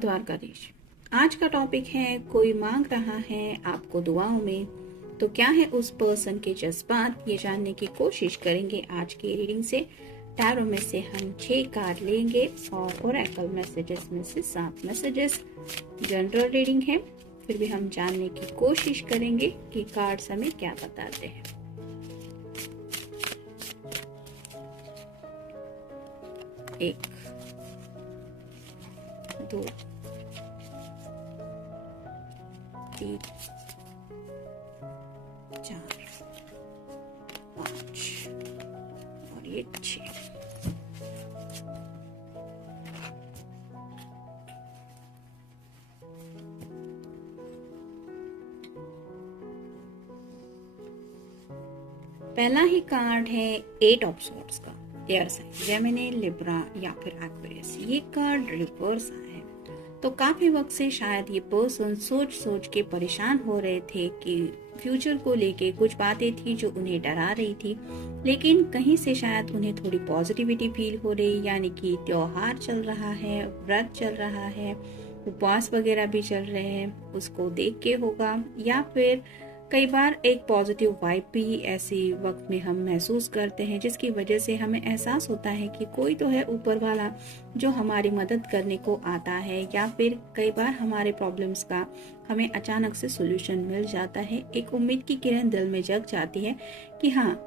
द्वारकाधीश। आज का टॉपिक है कोई मांग रहा है आपको दुआओं में, तो क्या है उस पर्सन के जज्बात, ये जानने की कोशिश करेंगे आज की रीडिंग से। टैरो में से हम 6 कार्ड लेंगे और ओरेकल मैसेजेस में से 7 मैसेजेस। जनरल रीडिंग है, फिर भी हम जानने की कोशिश करेंगे कि कार्ड्स हमें क्या बताते हैं। एक, दो, 3, 4, 5 और ये 6। पहला ही कार्ड है 8 ऑफ सॉर्ड्स का, एयर साइन, जेमिनी, लिब्रा या फिर एक्वेरियस। ये कार्ड रिवर्स आया है, तो काफी वक्त से शायद ये पर्सन सोच सोच के परेशान हो रहे थे कि फ्यूचर को लेके कुछ बातें थी जो उन्हें डरा रही थी, लेकिन कहीं से शायद उन्हें थोड़ी पॉजिटिविटी फील हो रही, यानी कि त्योहार चल रहा है, व्रत चल रहा है, उपवास वगैरह भी चल रहे हैं, उसको देख के होगा। या फिर कई बार एक पॉजिटिव वाइब भी ऐसे वक्त में हम महसूस करते हैं, जिसकी वजह से हमें एहसास होता है कि कोई तो है ऊपर वाला जो हमारी मदद करने को आता है, या फिर कई बार हमारे प्रॉब्लम्स का हमें अचानक से सॉल्यूशन मिल जाता है। एक उम्मीद की किरण दिल में जग जाती है कि हाँ,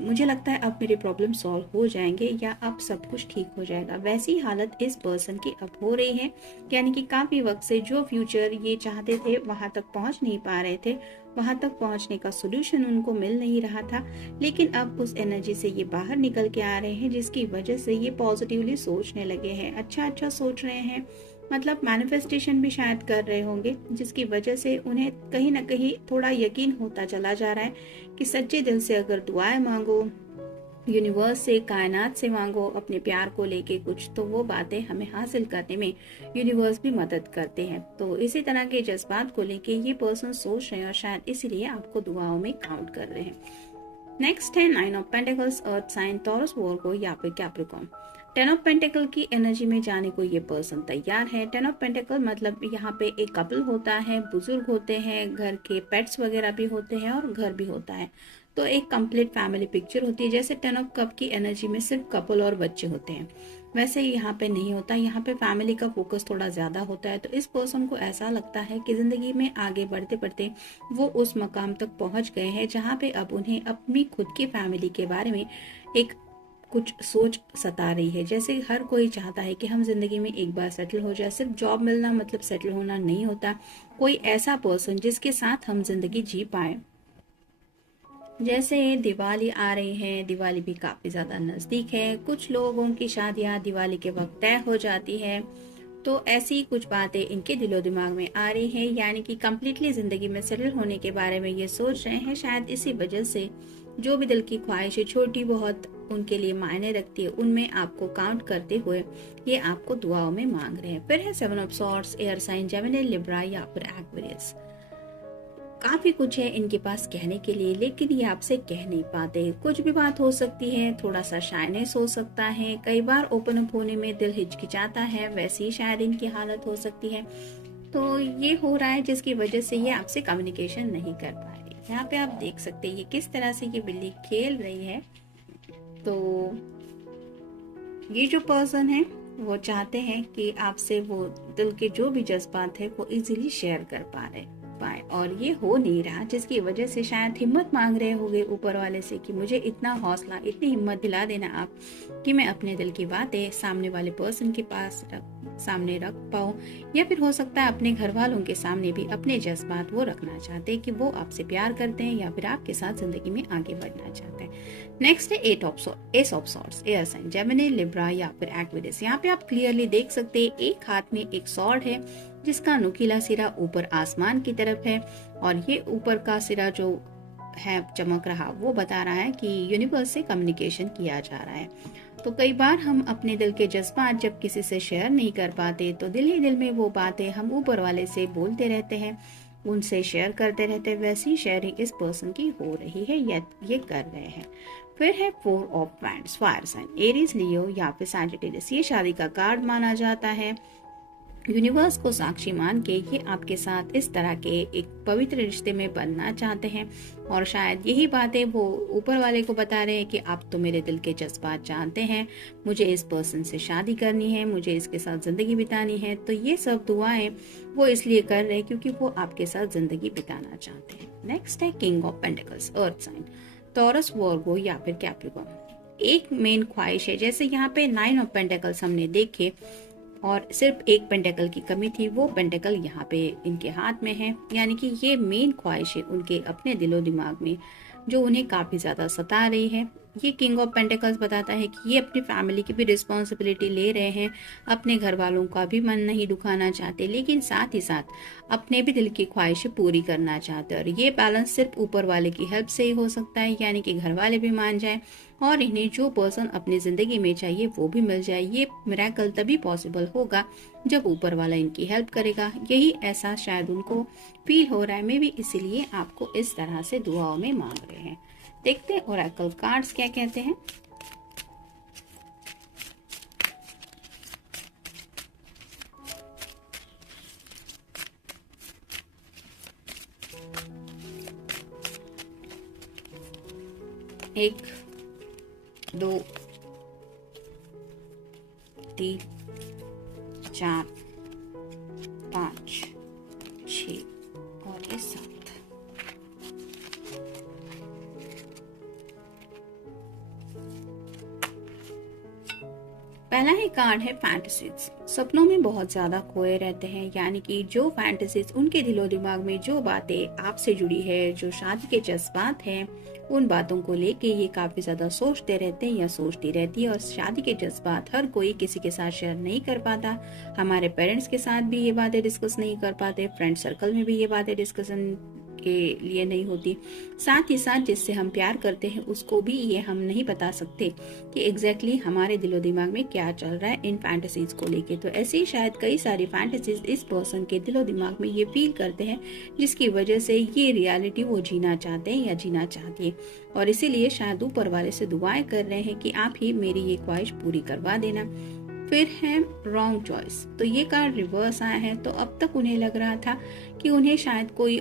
मुझे लगता है अब मेरे प्रॉब्लम सॉल्व हो जाएंगे या अब सब कुछ ठीक हो जाएगा। वैसी हालत इस पर्सन की अब हो रही है, यानी कि काफी वक्त से जो फ्यूचर ये चाहते थे वहां तक पहुंच नहीं पा रहे थे, वहां तक पहुंचने का सोल्यूशन उनको मिल नहीं रहा था, लेकिन अब उस एनर्जी से ये बाहर निकल के आ रहे हैं, जिसकी वजह से ये पॉजिटिवली सोचने लगे हैं, अच्छा सोच रहे हैं, मतलब मैनिफेस्टेशन भी शायद कर रहे होंगे, जिसकी वजह से उन्हें कहीं ना कहीं थोड़ा यकीन होता चला जा रहा है कि सच्चे दिल से अगर दुआएं मांगो, यूनिवर्स से, कायनात से मांगो अपने प्यार को लेके कुछ, तो वो बातें हमें हासिल करने में यूनिवर्स भी मदद करते हैं। तो इसी तरह के जज्बात को लेके ये पर्सन सोच रहे हैं और शायद इसीलिए आपको दुआओं में काउंट कर रहे हैं। नेक्स्ट है 9 of pentacles, earth sign, Taurus, Virgo या फिर कैप्रिकॉर्न। 10 ऑफ पेंटिकल की एनर्जी में जाने को ये पर्सन तैयार है। 10 ऑफ पेंटिकल मतलब यहाँ पे एक कपल होता है, बुजुर्ग होते हैं, घर के पेट्स वगैरह भी होते हैं और घर भी होता है, तो एक कंप्लीट फैमिली पिक्चर होती है। जैसे 10 ऑफ कप की एनर्जी में सिर्फ कपल और बच्चे होते हैं, वैसे ही यहाँ पे नहीं होता, यहाँ पे फैमिली का फोकस थोड़ा ज्यादा होता है। तो इस पर्सन को ऐसा लगता है कि जिंदगी में आगे बढ़ते बढ़ते वो उस मकाम तक पहुंच गए हैं जहाँ पे अब उन्हें अपनी खुद की फैमिली के बारे में एक कुछ सोच सता रही है। जैसे हर कोई चाहता है कि हम जिंदगी में एक बार सेटल हो जाए, सिर्फ जॉब मिलना मतलब सेटल होना नहीं होता, कोई ऐसा पर्सन जिसके साथ हम जिंदगी जी पाए। जैसे दिवाली आ रही है, दिवाली भी काफी ज्यादा नजदीक है, कुछ लोगों की शादियां दिवाली के वक्त तय हो जाती है, तो ऐसी कुछ बातें इनके दिलो दिमाग में आ रही है, यानी कि कम्प्लीटली जिंदगी में सेटल होने के बारे में ये सोच रहे हैं। शायद इसी वजह से जो भी दिल की ख्वाहिशें छोटी बहुत उनके लिए मायने रखती है, उनमें आपको काउंट करते हुए ये आपको दुआओं में मांग रहे हैं। फिर है 7 of swords, air sign, Gemini, Libra या फिर एक्वेरियस। काफी कुछ है इनके पास कहने के लिए, लेकिन ये आपसे कह नहीं पाते। कुछ भी बात हो सकती है, थोड़ा सा शायनेस हो सकता है, कई बार ओपन अप होने में दिल हिचकिचाता है, वैसे ही शायद इनकी हालत हो सकती है। तो ये हो रहा है जिसकी वजह से ये आपसे कम्युनिकेशन नहीं कर पा रही। यहाँ पे आप देख सकते हैं ये किस तरह से ये बिल्ली खेल रही है। तो ये जो पर्सन है वो चाहते हैं कि आपसे वो दिल के जो भी जज्बात है वो इजीली शेयर कर पाए, और ये हो नहीं रहा, जिसकी वजह से शायद हिम्मत मांग रहे होंगे ऊपर वाले से कि मुझे इतना हौसला, इतनी हिम्मत दिला देना आप कि मैं अपने दिल की बातें सामने वाले पर्सन के पास सामने रख पाऊं, या फिर हो सकता है अपने घर वालों के सामने भी अपने जज्बात वो रखना चाहते हैं कि वो आपसे प्यार करते हैं या फिर आपके साथ जिंदगी में आगे बढ़ना चाहते हैं। नेक्स्ट है ace of swords, air sign, Gemini, Libra या फिर एक्वेरियस। यहाँ पे आप क्लियरली देख सकते हैं एक हाथ में एक सॉर्ड है जिसका नुकीला सिरा ऊपर आसमान की तरफ है, और ये ऊपर का सिरा जो है चमक रहा वो बता रहा है कि यूनिवर्स से कम्युनिकेशन किया जा रहा है। तो कई बार हम अपने दिल के जज्बात जब किसी से शेयर नहीं कर पाते, तो दिल ही दिल में वो बातें हम ऊपर वाले से बोलते रहते हैं, उनसे शेयर करते रहते हैं। वैसी शेयरिंग इस पर्सन की हो रही है या ये कर रहे हैं। फिर है 4 of wands, fire sign, Aries, Leo या फिर सैजिटेरियस। ये शादी का कार्ड माना जाता है। यूनिवर्स को साक्षी मान के ये आपके साथ इस तरह के एक पवित्र रिश्ते में बनना चाहते हैं, और शायद यही बातें वो ऊपर वाले को बता रहे हैं कि आप तो मेरे दिल के जज्बात जानते हैं, मुझे इस पर्सन से शादी करनी है, मुझे इसके साथ जिंदगी बितानी है। तो ये सब दुआएं वो इसलिए कर रहे हैं क्योंकि वो आपके साथ जिंदगी बिताना चाहते हैं। नेक्स्ट है king of pentacles, earth sign, Taurus, Virgo या फिर कैप्रिकॉर्न। एक मेन ख्वाहिश है, जैसे यहाँ पे 9 ऑफ पेंटिकल्स हमने देखे और सिर्फ एक पेंटेकल की कमी थी, वो पेंटेकल यहाँ पे इनके हाथ में है। यानी कि ये मेन ख्वाहिश है उनके अपने दिलो दिमाग में जो उन्हें काफी ज्यादा सता रही है। ये किंग ऑफ पेंटेकल्स बताता है कि ये अपनी फैमिली की भी रिस्पॉन्सिबिलिटी ले रहे हैं, अपने घर वालों का भी मन नहीं दुखाना चाहते, लेकिन साथ ही साथ अपने भी दिल की ख्वाहिशें पूरी करना चाहते हैं। और ये बैलेंस सिर्फ ऊपर वाले की हेल्प से ही हो सकता है, यानी कि घर वाले भी मान जाए और इन्हें जो पर्सन अपनी जिंदगी में चाहिए वो भी मिल जाए। ये मिरेकल तभी पॉसिबल होगा जब ऊपर वाला इनकी हेल्प करेगा। यही ऐसा शायद उनको फील हो रहा है, मे भी इसीलिए आपको इस तरह से दुआओं में मांग रहे हैं। देखते हैं ओरेकल कार्ड्स क्या कहते हैं। एक, 2, 3, 4, 5, 6 और ये 7। पहला ही कार्ड है फैंटेसीज। सपनों में बहुत ज्यादा खोए रहते हैं, यानी कि जो फैंटेसीज उनके दिलो दिमाग में जो बातें आपसे जुड़ी है, जो शादी के जज्बात हैं, उन बातों को लेके ये काफी ज्यादा सोचते रहते हैं या सोचती रहती है। और शादी के जज्बात हर कोई किसी के साथ शेयर नहीं कर पाता। हमारे पेरेंट्स के साथ भी ये बातें डिस्कस नहीं कर पाते, फ्रेंड सर्कल में भी ये बातें डिस्कशन के लिए नहीं होती। साथ ही साथ जिससे हम प्यार करते हैं उसको भी ये हम नहीं बता सकते कि एग्जैक्टली हमारे दिलो दिमाग में क्या चल रहा है इन फैंटेसीज को लेके। तो ऐसे ही शायद कई सारी फैंटेसीज इस पर्सन के दिलो दिमाग में ये फील करते हैं, जिसकी वजह से ये रियलिटी वो जीना चाहते हैं या जीना चाहती है। और इसीलिए शायद ऊपर वाले से दुआएं कर रहे हैं कि आप ही मेरी ये ख्वाहिश पूरी करवा देना। फिर है रॉन्ग चॉइस। तो ये कार्ड रिवर्स आया है, तो अब तक उन्हें लग रहा था कि उन्हें शायद कोई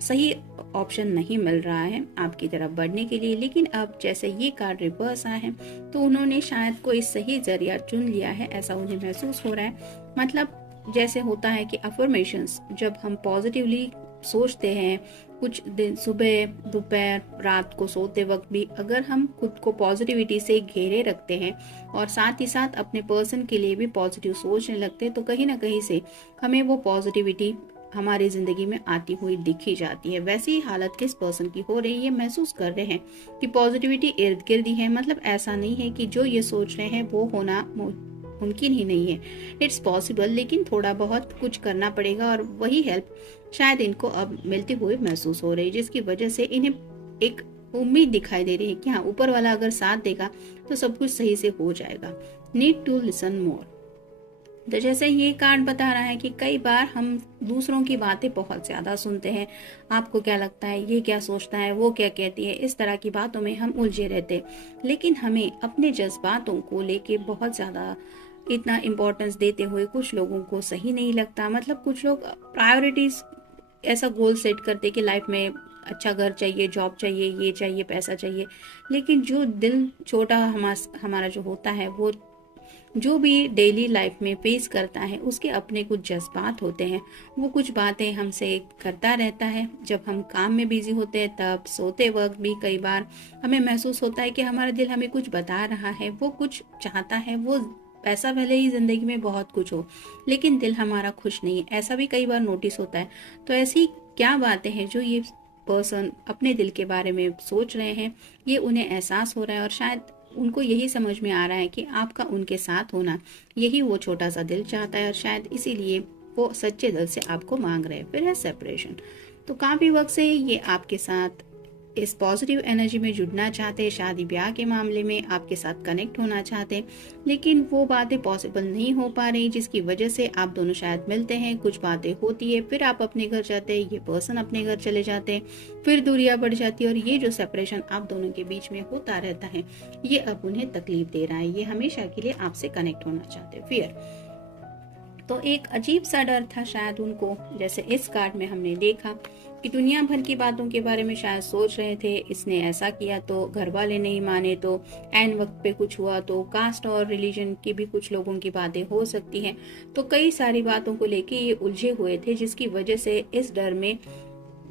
सही ऑप्शन नहीं मिल रहा है आपकी तरफ बढ़ने के लिए, लेकिन अब जैसे ये कार्ड रिवर्स आया है तो उन्होंने शायद कोई सही जरिया चुन लिया है, ऐसा उन्हें महसूस हो रहा है। मतलब जैसे होता है कि अफर्मेशंस जब हम पॉजिटिवली सोचते हैं, कुछ दिन सुबह दोपहर रात को सोते वक्त भी अगर हम खुद को पॉजिटिविटी से घेरे रखते हैं और साथ ही साथ अपने पर्सन के लिए भी पॉजिटिव सोचने लगते हैं, तो कहीं ना कहीं से हमें वो पॉजिटिविटी हमारी जिंदगी में आती हुई दिखी जाती है। वैसी ही हालत इस पर्सन की हो रही है, महसूस कर रहे हैं कि पॉजिटिविटी इर्द गिर्द ही है। मतलब ऐसा नहीं है कि जो ये सोच रहे हैं वो होना मुमकिन ही नहीं है, इट्स पॉसिबल, लेकिन थोड़ा बहुत कुछ करना पड़ेगा। और वही हेल्प शायद इनको अब मिलती हुई महसूस हो रही है, जिसकी वजह से इन्हें एक उम्मीद दिखाई दे रही है कि हाँ, ऊपर वाला अगर साथ देगा तो सब कुछ सही से हो जाएगा। Need to listen more. तो जैसे ये कार्ड बता रहा है कि कई बार हम दूसरों की बातें बहुत ज्यादा सुनते हैं, आपको क्या लगता है, ये क्या सोचता है, वो क्या कहती है, इस तरह की बातों में हम उलझे रहते, लेकिन हमें अपने जज्बातों को लेके बहुत ज्यादा इतना इम्पोर्टेंस देते हुए कुछ लोगों को सही नहीं लगता। मतलब कुछ लोग प्रायोरिटीज ऐसा गोल सेट करते कि लाइफ में अच्छा घर चाहिए, जॉब चाहिए, ये चाहिए, पैसा चाहिए, लेकिन जो दिल छोटा हमारा जो होता है, वो जो भी डेली लाइफ में फेस करता है उसके अपने कुछ जज्बात होते हैं, वो कुछ बातें हमसे करता रहता है। जब हम काम में बिजी होते हैं तब सोते वक्त भी कई बार हमें महसूस होता है कि हमारा दिल हमें कुछ बता रहा है, वो कुछ चाहता है, वो पैसा भले ही जिंदगी में बहुत कुछ हो लेकिन दिल हमारा खुश नहीं है, ऐसा भी कई बार नोटिस होता है। तो ऐसी क्या बातें हैं जो ये पर्सन अपने दिल के बारे में सोच रहे हैं, ये उन्हें एहसास हो रहा है और शायद उनको यही समझ में आ रहा है कि आपका उनके साथ होना यही वो छोटा सा दिल चाहता है और शायद इसीलिए वो सच्चे दिल से आपको मांग रहे हैं। फिर है सेपरेशन। तो काफी वक्त से ये आपके साथ इस पॉजिटिव एनर्जी में जुड़ना चाहते हैं, शादी ब्याह के मामले में आपके साथ कनेक्ट होना चाहते हैं, लेकिन वो बातें पॉसिबल नहीं हो पा रही, जिसकी वजह से आप दोनों शायद मिलते हैं, कुछ बातें होती है, फिर आप अपने घर जाते हैं, ये पर्सन अपने घर चले जाते हैं, फिर दूरियां बढ़ जाती है और ये जो सेपरेशन आप दोनों के बीच में होता रहता है ये अब उन्हें तकलीफ दे रहा है। ये हमेशा के लिए आपसे कनेक्ट होना चाहते हैं। फियर। तो एक अजीब सा डर था शायद उनको, जैसे इस कार्ड में हमने देखा कि दुनिया भर की बातों के बारे में शायद सोच रहे थे, इसने ऐसा किया तो, घर वाले नहीं माने तो, एन वक्त पे कुछ हुआ तो, कास्ट और रिलीजन की भी कुछ लोगों की बातें हो सकती हैं। तो कई सारी बातों को लेके ये उलझे हुए थे, जिसकी वजह से इस डर में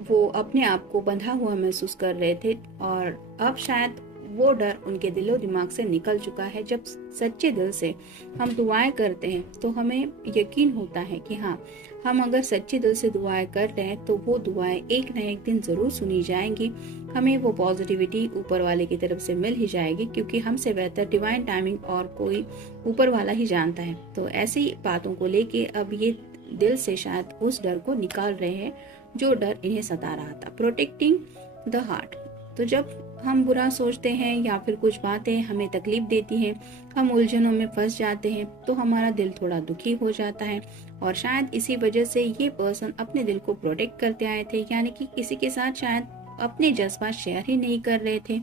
वो अपने आप को बंधा हुआ महसूस कर रहे थे। और अब शायद वो डर उनके दिलो दिमाग से निकल चुका है। जब सच्चे दिल से हम दुआएं करते हैं तो हमें यकीन होता है कि हाँ, हम अगर सच्चे दिल से दुआएं कर रहे हैं तो वो दुआएं एक न एक दिन जरूर सुनी जाएंगी। हमें वो पॉजिटिविटी ऊपर वाले की तरफ से मिल ही जाएगी, क्योंकि हमसे बेहतर डिवाइन टाइमिंग और कोई ऊपर वाला ही जानता है। तो ऐसी बातों को लेके अब ये दिल से शायद उस डर को निकाल रहे हैं जो डर इन्हें सता रहा था। Protecting the heart. तो जब हम बुरा सोचते हैं या फिर कुछ बातें हमें तकलीफ देती हैं, हम उलझनों में फंस जाते हैं, तो हमारा दिल थोड़ा दुखी हो जाता है। और शायद इसी वजह से ये पर्सन अपने दिल को प्रोटेक्ट करते आए थे, यानी कि किसी के साथ शायद अपने जज्बात शेयर ही नहीं कर रहे थे।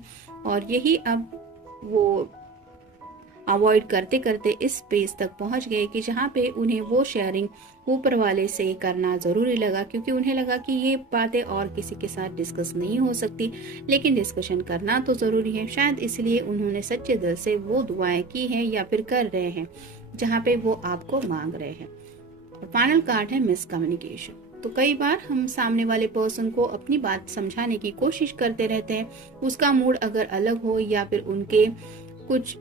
और यही अब वो अवॉइड करते करते इस स्पेस तक पहुंच गए कि जहाँ पे उन्हें वो शेयरिंग ऊपर वाले से करना जरूरी लगा, क्योंकि उन्हें लगा कि ये बातें और किसी के साथ डिस्कस नहीं हो सकती, लेकिन डिस्कशन करना तो जरूरी है। शायद इसलिए उन्होंने सच्चे दिल से वो दुआएं की हैं या फिर कर रहे हैं जहाँ पे वो आपको मांग रहे हैं। और फाइनल कार्ड है मिसकम्युनिकेशन। तो कई बार हम सामने वाले पर्सन को अपनी बात समझाने की कोशिश करते रहते हैं, उसका मूड अगर अलग हो या फिर उनके कुछ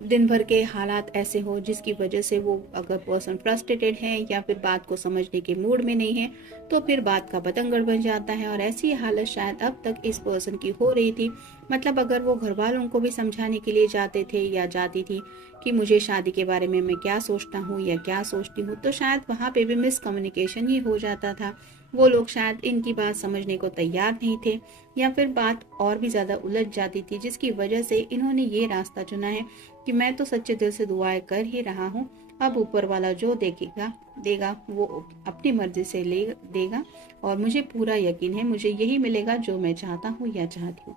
दिन भर के हालात ऐसे हो जिसकी वजह से वो अगर पर्सन फ्रस्ट्रेटेड है या फिर बात को समझने के मूड में नहीं है, तो फिर बात का बतंगड़ बन जाता है। और ऐसी हालत शायद अब तक इस पर्सन की हो रही थी। मतलब अगर वो घर वालों को भी समझाने के लिए जाते थे या जाती थी कि मुझे शादी के बारे में मैं क्या सोचता हूँ या क्या सोचती हूँ, तो शायद वहाँ पे भी मिसकम्युनिकेशन ही हो जाता था। वो लोग शायद इनकी बात समझने को तैयार नहीं थे या फिर बात और भी ज्यादा उलझ जाती थी, जिसकी वजह से इन्होंने ये रास्ता चुना है कि मैं तो सच्चे दिल से दुआएं कर ही रहा हूँ, अब ऊपर वाला जो देगा वो अपनी मर्जी से ले देगा। और मुझे पूरा यकीन है मुझे यही मिलेगा जो मैं चाहता हूँ या चाहती हूँ।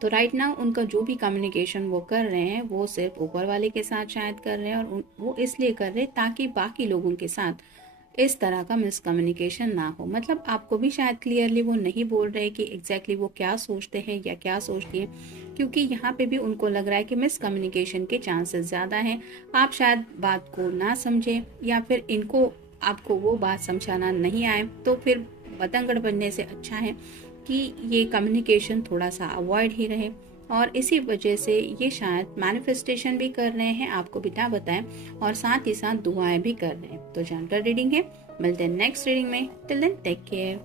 तो राइट नाउ उनका जो भी कम्युनिकेशन वो कर रहे हैं वो सिर्फ ऊपर वाले के साथ शायद कर रहे हैं, और वो इसलिए कर रहे हैं ताकि बाकी लोगों के साथ इस तरह का मिसकम्युनिकेशन ना हो। मतलब आपको भी शायद क्लियरली वो नहीं बोल रहे कि एग्जैक्टली वो क्या सोचते हैं या क्या सोचती है, क्योंकि यहाँ पे भी उनको लग रहा है कि मिसकम्युनिकेशन के चांसेस ज़्यादा हैं। आप शायद बात को ना समझें या फिर इनको आपको वो बात समझाना नहीं आए, तो फिर बतंगड़ बनने से अच्छा है कि ये कम्युनिकेशन थोड़ा सा अवॉइड ही रहे। और इसी वजह से ये शायद मैनिफेस्टेशन भी कर रहे हैं, आपको बिना बताएं, और साथ ही साथ दुआएं भी कर रहे हैं। तो जनरल रीडिंग है, मिलते हैं नेक्स्ट रीडिंग में। Till then take care.